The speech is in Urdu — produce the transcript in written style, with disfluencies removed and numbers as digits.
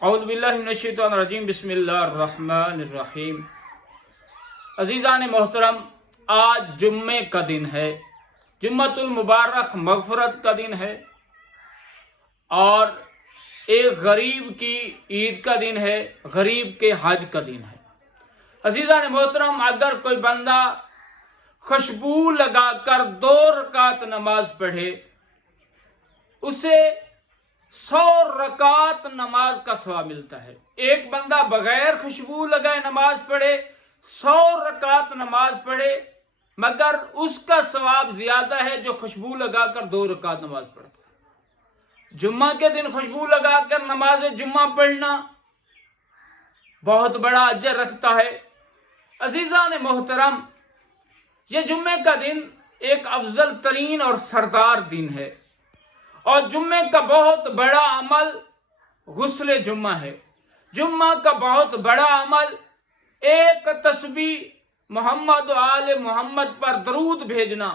اعوذ باللہ من الشیطان الرجیم بسم اللہ الرحمن الرحیم۔ عزیزان محترم، آج جمعے کا دن ہے، جمعۃ المبارک مغفرت کا دن ہے اور ایک غریب کی عید کا دن ہے، غریب کے حج کا دن ہے۔ عزیزان محترم، اگر کوئی بندہ خوشبو لگا کر 2 رکعت نماز پڑھے، اسے 100 رکعت نماز کا ثواب ملتا ہے۔ ایک بندہ بغیر خوشبو لگائے نماز پڑھے، 100 رکعت نماز پڑھے، مگر اس کا ثواب زیادہ ہے جو خوشبو لگا کر 2 رکعت نماز پڑھتا ہے۔ جمعہ کے دن خوشبو لگا کر نماز جمعہ پڑھنا بہت بڑا اجر رکھتا ہے۔ عزیزان محترم، یہ جمعے کا دن ایک افضل ترین اور سردار دن ہے، اور جمعے کا بہت بڑا عمل غسل جمعہ ہے۔ جمعہ کا بہت بڑا عمل ایک تسبیح محمد و آل محمد پر درود بھیجنا